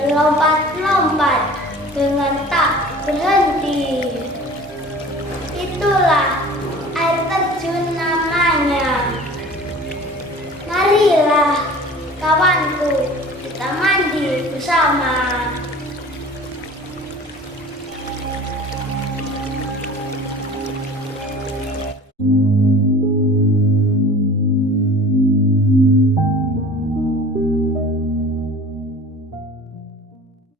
melompat-lompat dengan tak berhenti. Itulah air terjun namanya. Marilah kawanku, kita mandi bersama. Thank you.